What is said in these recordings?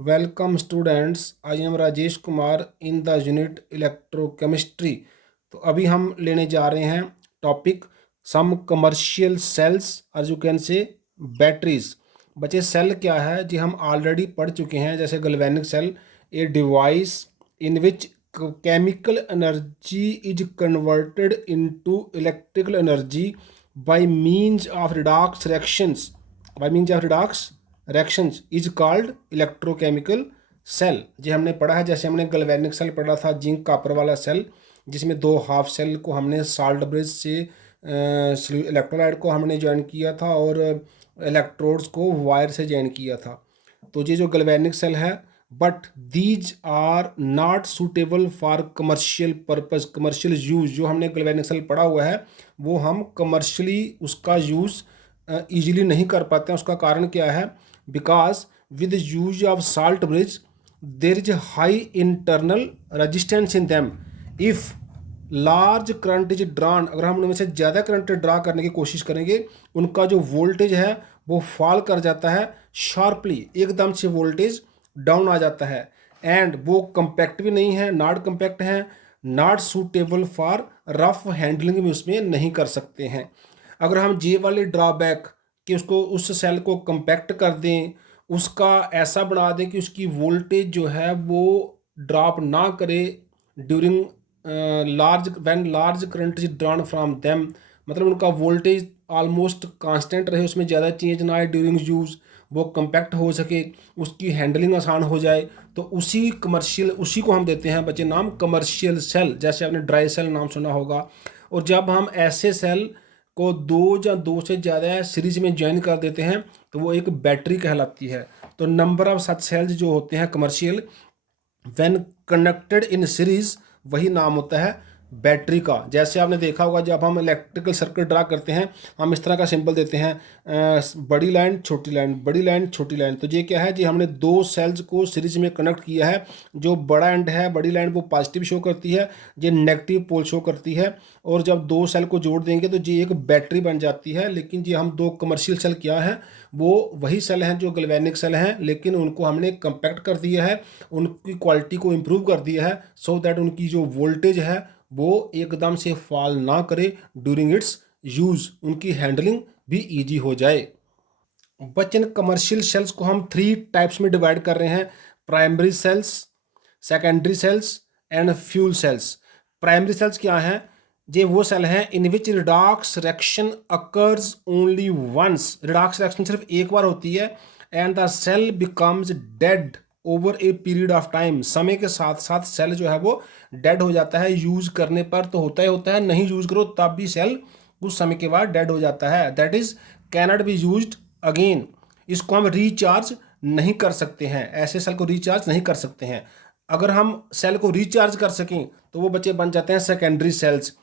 Welcome students, I am Rajesh Kumar in the unit electrochemistry. तो अभी हम लेने जा रहे हैं topic some commercial cells or you can say batteries. बच्चे सेल क्या है जी, हम ऑलरेडी पढ़ चुके हैं। जैसे galvanic cell, a device in which chemical energy is converted into electrical energy by means of redox reactions reactions is called electrochemical cell. जी हमने पढ़ा है, जैसे हमने गैल्वेनिक सेल पढ़ा था, जिंक कॉपर वाला सेल, जिसमें दो हाफ सेल को हमने साल्ट ब्रिज से इलेक्ट्रोलाइट को हमने ज्वाइन किया था और इलेक्ट्रोड्स को वायर से ज्वाइन किया था। तो ये जो गैल्वेनिक सेल है, but these are not suitable for commercial purpose, commercial use. जो हमने गैल्वेनिक सेल पढ़ा हुआ है वो हम कमर्शियली उसका यूज़ ईजिली नहीं कर पाते हैं। उसका कारण क्या है? Because with use of salt bridge there is high internal resistance in them. If large current is drawn, अगर हम उनमें से ज़्यादा करंट ड्रा करने की कोशिश करेंगे, उनका जो वोल्टेज है वो फॉल कर जाता है शार्पली, एकदम से वोल्टेज डाउन आ जाता है। एंड वो कम्पैक्ट भी नहीं है, नॉट कम्पैक्ट है, not suitable for rough handling में उसमें नहीं कर सकते हैं। अगर हम जे वाले ड्रॉबैक कि उसको उस सेल को कम्पैक्ट कर दें, उसका ऐसा बना दें कि उसकी वोल्टेज जो है वो ड्रॉप ना करे during large current is drawn from them, मतलब उनका वोल्टेज ऑलमोस्ट कांस्टेंट रहे, उसमें ज़्यादा चेंज ना आए ड्यूरिंग यूज़, वो कम्पैक्ट हो सके, उसकी हैंडलिंग आसान हो जाए। तो उसी को हम देते हैं बच्चे नाम कमर्शियल सेल। जैसे आपने ड्राई सेल नाम सुना होगा। और जब हम ऐसे सेल को दो या दो से ज़्यादा सीरीज में ज्वाइन कर देते हैं तो वो एक बैटरी कहलाती है। तो नंबर ऑफ सच सेल्स जो होते हैं commercial when connected in series, वही नाम होता है बैटरी का। जैसे आपने देखा होगा, जब हम इलेक्ट्रिकल सर्किट ड्रा करते हैं हम इस तरह का सिंबल देते हैं, बड़ी लाइन छोटी लाइन, बड़ी लाइन छोटी लाइन। तो ये क्या है जी, हमने दो सेल्स को सीरीज में कनेक्ट किया है। जो बड़ा एंड है, बड़ी लाइन, वो पॉजिटिव शो करती है, ये नेगेटिव पोल शो करती है। और जब दो सेल को जोड़ देंगे तो ये एक बैटरी बन जाती है। लेकिन ये हम दो कमर्शियल सेल क्या है, वो वही सेल हैं जो गैल्वेनिक सेल हैं, लेकिन उनको हमने कंपैक्ट कर दिया है, उनकी क्वालिटी को इम्प्रूव कर दिया है, सो दैट उनकी जो वोल्टेज है वो एकदम से फॉल ना करे ड्यूरिंग इट्स यूज़, उनकी हैंडलिंग भी ईजी हो जाए। बच्चन कमर्शियल सेल्स को हम 3 टाइप्स में डिवाइड कर रहे हैं: primary cells, secondary cells and fuel cells. Primary cells क्या हैं? ये वो सेल हैं in which redox reaction occurs only once. Redox reaction सिर्फ एक बार होती है and the cell becomes dead over a period of time. समय के साथ साथ सेल जो है वो डेड हो जाता है। यूज करने पर तो होता ही होता है, नहीं यूज करो तब भी सेल कुछ समय के बाद डेड हो जाता है। That is cannot be used again. इसको हम रिचार्ज नहीं कर सकते हैं, ऐसे सेल को रिचार्ज नहीं कर सकते हैं। अगर हम सेल को रिचार्ज कर सकें तो वो बच्चे बन जाते हैं secondary cells,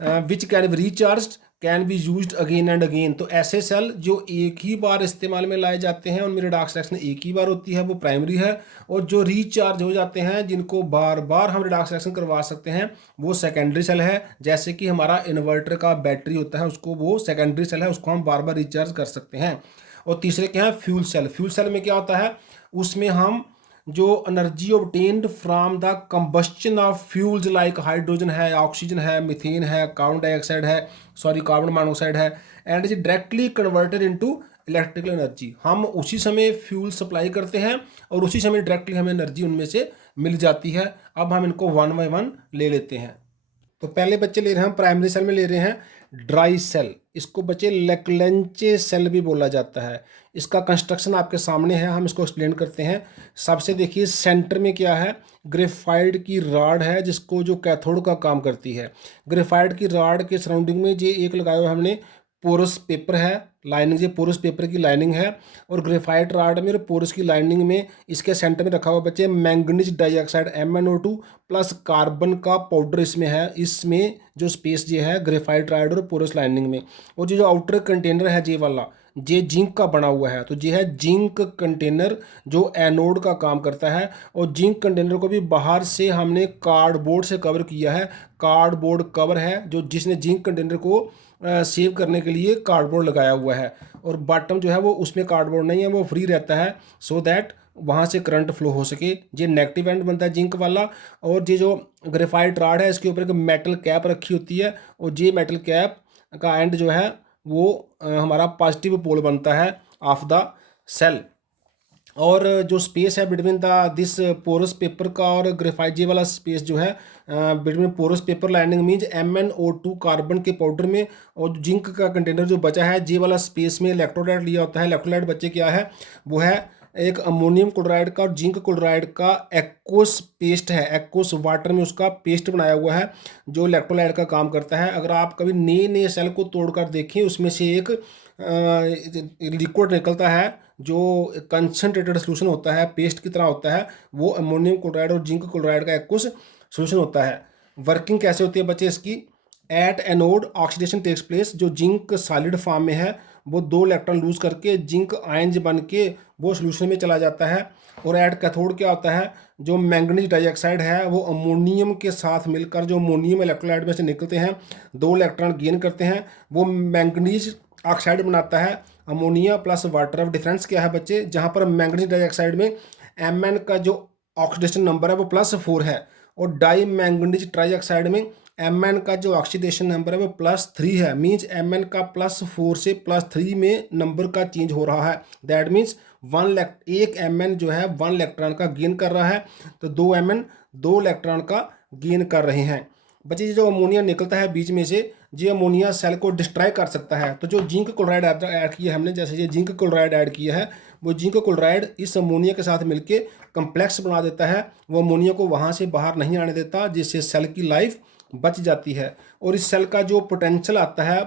which can be recharge, can be used again and again. तो ऐसे सेल जो एक ही बार इस्तेमाल में लाए जाते हैं, उनमें रिडॉक्स रिएक्शन एक ही बार होती है, वो प्राइमरी है। और जो रिचार्ज हो जाते हैं, जिनको बार बार हम रिडॉक्स रिएक्शन करवा सकते हैं, वो सेकेंडरी सेल है। जैसे कि हमारा इन्वर्टर का बैटरी होता है, उसको वो सेकेंडरी सेल है, उसको हम बार बार रिचार्ज कर सकते हैं। और तीसरे क्या है? Fuel cell. फ्यूल सेल में क्या होता है? उसमें हम जो energy obtained from the combustion of fuels like hydrogen है, ऑक्सीजन है, मीथेन है, कार्बन डाइऑक्साइड है, कार्बन मोनोऑक्साइड है, and is directly converted into electrical energy. हम उसी समय फ्यूल सप्लाई करते हैं और उसी समय डायरेक्टली हमें एनर्जी उनमें से मिल जाती है। अब हम इनको वन बाय वन ले लेते हैं। तो पहले बच्चे ले रहे हैं हम प्राइमरी सेल में ले रहे हैं ड्राई सेल। इसको बच्चे लेक्लेंचे सेल भी बोला जाता है। इसका कंस्ट्रक्शन आपके सामने है, हम इसको एक्सप्लेन करते हैं। सबसे देखिए सेंटर में क्या है? ग्रेफाइट की रॉड है, जिसको जो कैथोड का काम करती है। ग्रेफाइट की रॉड के सराउंडिंग में ये एक लगाया हुआ हमने पोरस पेपर है, लाइनिंग, ये पोरस पेपर की लाइनिंग है। और ग्रेफाइट रॉड में और पोरस की लाइनिंग में इसके सेंटर में रखा हुआ बच्चे manganese dioxide MnO2 plus carbon का पाउडर इसमें है। इसमें जो स्पेस ये है ग्रेफाइट रॉड और पोरस लाइनिंग में। और जो आउटर कंटेनर है ये वाला, ये जिंक का बना हुआ है। तो ये है जिंक कंटेनर जो एनोड का काम करता है। और जिंक कंटेनर को भी बाहर से हमने कार्डबोर्ड से कवर किया है। कार्डबोर्ड कवर है जो जिसने जिंक कंटेनर को सेव करने के लिए कार्डबोर्ड लगाया हुआ है। और बॉटम जो है वो उसमें कार्डबोर्ड नहीं है, वो फ्री रहता है, सो दैट वहाँ से करंट फ्लो हो सके। ये नेगेटिव एंड बनता है जिंक वाला। और ये जो ग्रेफाइट राड है इसके ऊपर एक मेटल कैप रखी होती है, और ये मेटल कैप का एंड जो है वो हमारा पॉजिटिव पोल बनता है ऑफ द सेल। और जो स्पेस है between the this porous paper का और ग्रेफाइट जे वाला स्पेस जो है between porous paper lining means MnO2 carbon के पाउडर में, और जिंक का कंटेनर जो बचा है जे वाला स्पेस में इलेक्ट्रोलाइट लिया होता है। इलेक्ट्रोलाइट बच्चे क्या है, वो है एक अमोनियम क्लोराइड का और जिंक क्लोराइड का एक्वस पेस्ट है। एक्वस वाटर में उसका पेस्ट बनाया हुआ है जो इलेक्ट्रोलाइट का काम करता है। अगर आप कभी नए नए सेल को तोड़कर देखें, उसमें से एक लिक्विड निकलता है जो कंसनट्रेटेड सोल्यूशन होता है, पेस्ट की तरह होता है, वो अमोनियम क्लोराइड और जिंक क्लोराइड का एक कुछ सोल्यूशन होता है। वर्किंग कैसे होती है बच्चे इसकी, at anode oxidation takes place. जो जिंक सॉलिड फॉर्म में है वो 2 इलेक्ट्रॉन लूज करके जिंक आयंस बन के वो सोल्यूशन में चला जाता है। और एट कैथोड क्या होता है, जो मैंगनीज डाइऑक्साइड है वो अमोनियम के साथ मिलकर जो अमोनियम इलेक्ट्रोलाइट में से निकलते हैं 2 इलेक्ट्रॉन गेन करते हैं, वो मैंगनीज ऑक्साइड बनाता है। Ammonia plus water. अब डिफरेंस क्या है बच्चे, जहाँ पर मैंगनीज डाइऑक्साइड में Mn का जो ऑक्सीडेशन नंबर है वो +4 है, और डाई मैंगनीज ट्राइऑक्साइड में Mn का जो ऑक्सीडेशन नंबर है वो +3 है। मीन्स Mn का +4 से +3 में नंबर का चेंज हो रहा है। दैट मीन्स एक Mn जो है 1 इलेक्ट्रॉन का गेन कर रहा है, तो 2 Mn 2 इलेक्ट्रॉन का गेन कर रहे हैं। बच्चे जो अमोनिया निकलता है बीच में से, ये अमोनिया सेल को डिस्ट्रॉय कर सकता है। तो जो जिंक क्लोराइड ऐड किया हमने, जैसे ये जिंक क्लोराइड ऐड किया है, वो जिंक क्लोराइड इस अमोनिया के साथ मिलके कम्प्लेक्स बना देता है। वो अमोनिया को वहाँ से बाहर नहीं आने देता, जिससे सेल की लाइफ बच जाती है। और इस सेल का जो पोटेंशियल आता है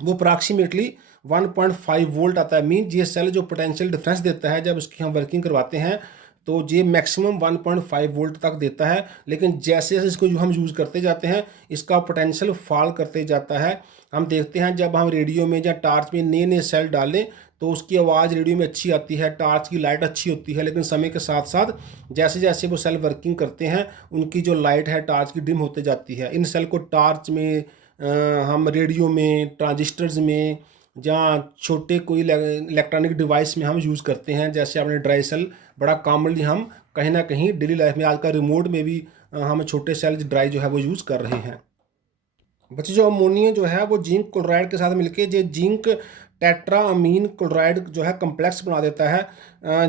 वो अप्रॉक्सीमेटली 1.5 वोल्ट आता है। मीन ये सेल जो पोटेंशियल डिफरेंस देता है जब उसकी हम वर्किंग करवाते हैं तो ये मैक्सिमम 1.5 वोल्ट तक देता है। लेकिन जैसे जैसे इसको जो हम यूज़ करते जाते हैं इसका पोटेंशियल फॉल करते जाता है। हम देखते हैं जब हम रेडियो में या टॉर्च में नए नए सेल डालें तो उसकी आवाज़ रेडियो में अच्छी आती है, टॉर्च की लाइट अच्छी होती है, लेकिन समय के साथ साथ जैसे जैसे वो सेल वर्किंग करते हैं उनकी जो लाइट है टॉर्च की डिम होते जाती है। इन सेल को टॉर्च में हम रेडियो में, ट्रांजिस्टर्स में, जहाँ छोटे कोई इलेक्ट्रॉनिक डिवाइस में हम यूज़ करते हैं। जैसे आपने ड्राई सेल बड़ा कॉमनली हम कहीं ना कहीं डेली लाइफ में आजकल रिमोट में भी हम छोटे सेल ड्राई जो है वो यूज़ कर रहे हैं। बच्चे जो अमोनिया जो है वो जिंक क्लोराइड के साथ मिलके जो जिंक टेट्रा अमीन क्लोराइड जो है कम्प्लेक्स बना देता है।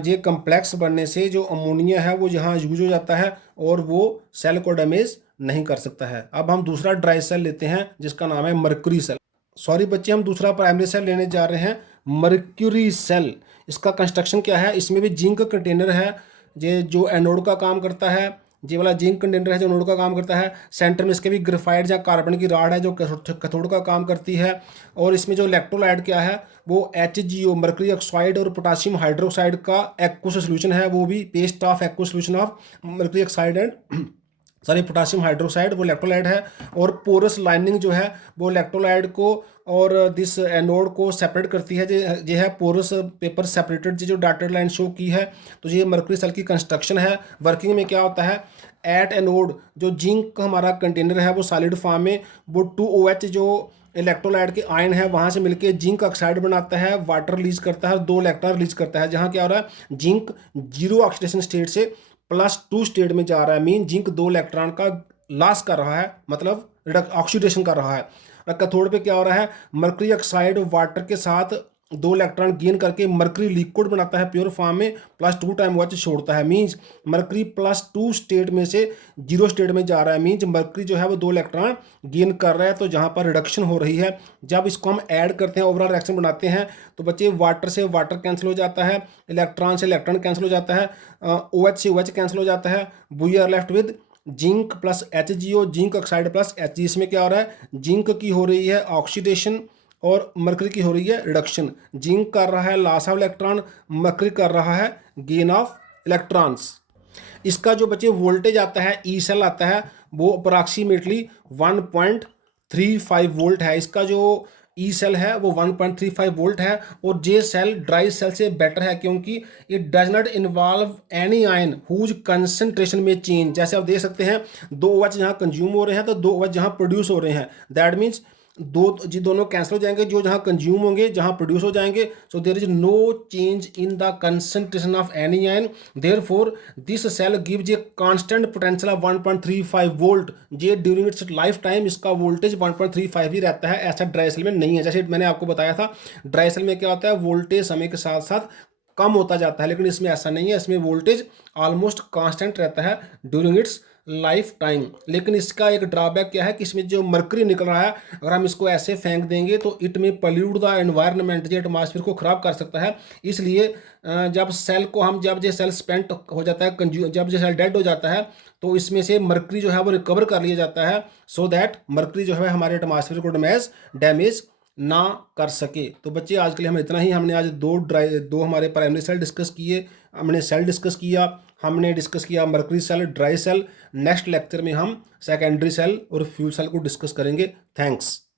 ये कम्प्लेक्स बनने से जो अमोनिया है वो यहाँ यूज हो जाता है और वो सेल को डैमेज नहीं कर सकता है। अब हम दूसरा ड्राई सेल लेते हैं जिसका नाम है मर्क्यूरी सेल। सॉरी बच्चे, हम दूसरा प्राइमरी सेल लेने जा रहे हैं, मर्क्यूरी सेल। इसका कंस्ट्रक्शन क्या है, इसमें भी जिंक कंटेनर है ये जो एनोड का काम करता है। ये वाला जिंक कंटेनर है जो एनोड का काम करता है। सेंटर में इसके भी ग्रेफाइट या कार्बन की राड है जो कैथोड का काम करती है। और इसमें जो इलेक्ट्रोलाइट क्या है वो HgO मर्करी ऑक्साइड और पोटाशियम हाइड्रोक्साइड का एक्वस सोल्यूशन है, वो भी paste of aqueous solution of mercury oxide and sorry potassium hydroxide, वो इलेक्ट्रोलाइट है। और पोरस लाइनिंग जो है वो इलेक्ट्रोलाइट को और दिस एनोड को सेपरेट करती है। ये है पोरस पेपर सेपरेटेड, जो डॉटेड लाइन शो की है। तो ये मर्करी सेल की कंस्ट्रक्शन है। वर्किंग में क्या होता है, एट एनोड जो जिंक हमारा कंटेनर है वो सॉलिड फॉर्म में वो 2OH जो इलेक्ट्रोलाइट के आयन है वहाँ से मिलके जिंक ऑक्साइड बनाता है, वाटर रिलीज करता है, 2 इलेक्ट्रॉन रिलीज करता है। जहाँ क्या हो रहा है, जिंक 0 ऑक्सीडेशन स्टेट से +2 स्टेट में जा रहा है। मीन जिंक 2 इलेक्ट्रॉन का लॉस कर रहा है, मतलब ऑक्सीडेशन कर रहा है। और कैथोड पे क्या हो रहा है, मर्करी ऑक्साइड वाटर के साथ 2 इलेक्ट्रॉन गेन करके मर्करी लिक्विड बनाता है प्योर फॉर्म में, +2 टाइम OH छोड़ता है। मीन्स मर्करी +2 स्टेट में से 0 स्टेट में जा रहा है। मीन्स मर्करी जो है वो 2 इलेक्ट्रॉन गेन कर रहा है, तो जहाँ पर रिडक्शन हो रही है। जब इसको हम ऐड करते हैं, ओवरऑल रिएक्शन बनाते हैं, तो बच्चे वाटर से वाटर कैंसिल हो जाता है, इलेक्ट्रॉन से इलेक्ट्रॉन कैंसिल हो जाता है, OH से OH कैंसिल हो जाता है। We are left with zinc plus HgO, zinc oxide plus Hg। इसमें क्या हो रहा है, जिंक की हो रही है ऑक्सीडेशन और मर्करी की हो रही है रिडक्शन। जिंक कर रहा है लॉस ऑफ इलेक्ट्रॉन, मर्करी कर रहा है गेन ऑफ इलेक्ट्रॉन्स। इसका जो बच्चे वोल्टेज आता है, ई सेल आता है, वो अप्रॉक्सीमेटली 1.35 वोल्ट है। इसका जो ई सेल है वो 1.35 वोल्ट है। और जे सेल ड्राई सेल से बेटर है क्योंकि it does not involve any ion whose concentration में चेंज। जैसे आप देख सकते हैं 2 OH जहाँ कंज्यूम हो रहे हैं तो 2 OH जहाँ प्रोड्यूस हो रहे हैं। दैट मीन्स जी दोनों कैंसिल हो जाएंगे, जो जहाँ कंज्यूम होंगे जहाँ प्रोड्यूस हो जाएंगे। So there is no change in the concentration of any ion, therefore this cell gives a constant potential of 1.35 volt. जे ड्यूरिंग इट्स लाइफ टाइम इसका वोल्टेज 1.35 ही रहता है, ऐसा ड्राई सेल में नहीं है। जैसे मैंने आपको बताया था ड्राई सेल में क्या होता है, वोल्टेज समय के साथ साथ कम होता जाता है, लेकिन इसमें ऐसा नहीं है, इसमें वोल्टेज ऑलमोस्ट कांस्टेंट रहता है ड्यूरिंग इट्स लाइफ टाइम। लेकिन इसका एक ड्रॉबैक क्या है कि इसमें जो मरकरी निकल रहा है, अगर हम इसको ऐसे फेंक देंगे तो इट में पल्यूट द एनवायरनमेंट, जो एटमॉस्फेयर को खराब कर सकता है। इसलिए जब सेल को हम जब ये सेल स्पेंट हो जाता है, जब ये सेल डेड हो जाता है, तो इसमें से मरकरी जो है वो रिकवर कर लिया जाता है, सो दैट मरकरी जो है हमारे एटमॉस्फेयर को डैमेज ना कर सके। तो बच्चे आज के लिए हम इतना ही। हमने आज दो हमारे प्राइमरी सेल डिस्कस किए, हमने सेल डिस्कस किया, हमने डिस्कस किया mercury cell, dry cell. Next lecture में हम सेकेंडरी सेल और फ्यूल सेल को डिस्कस करेंगे। थैंक्स।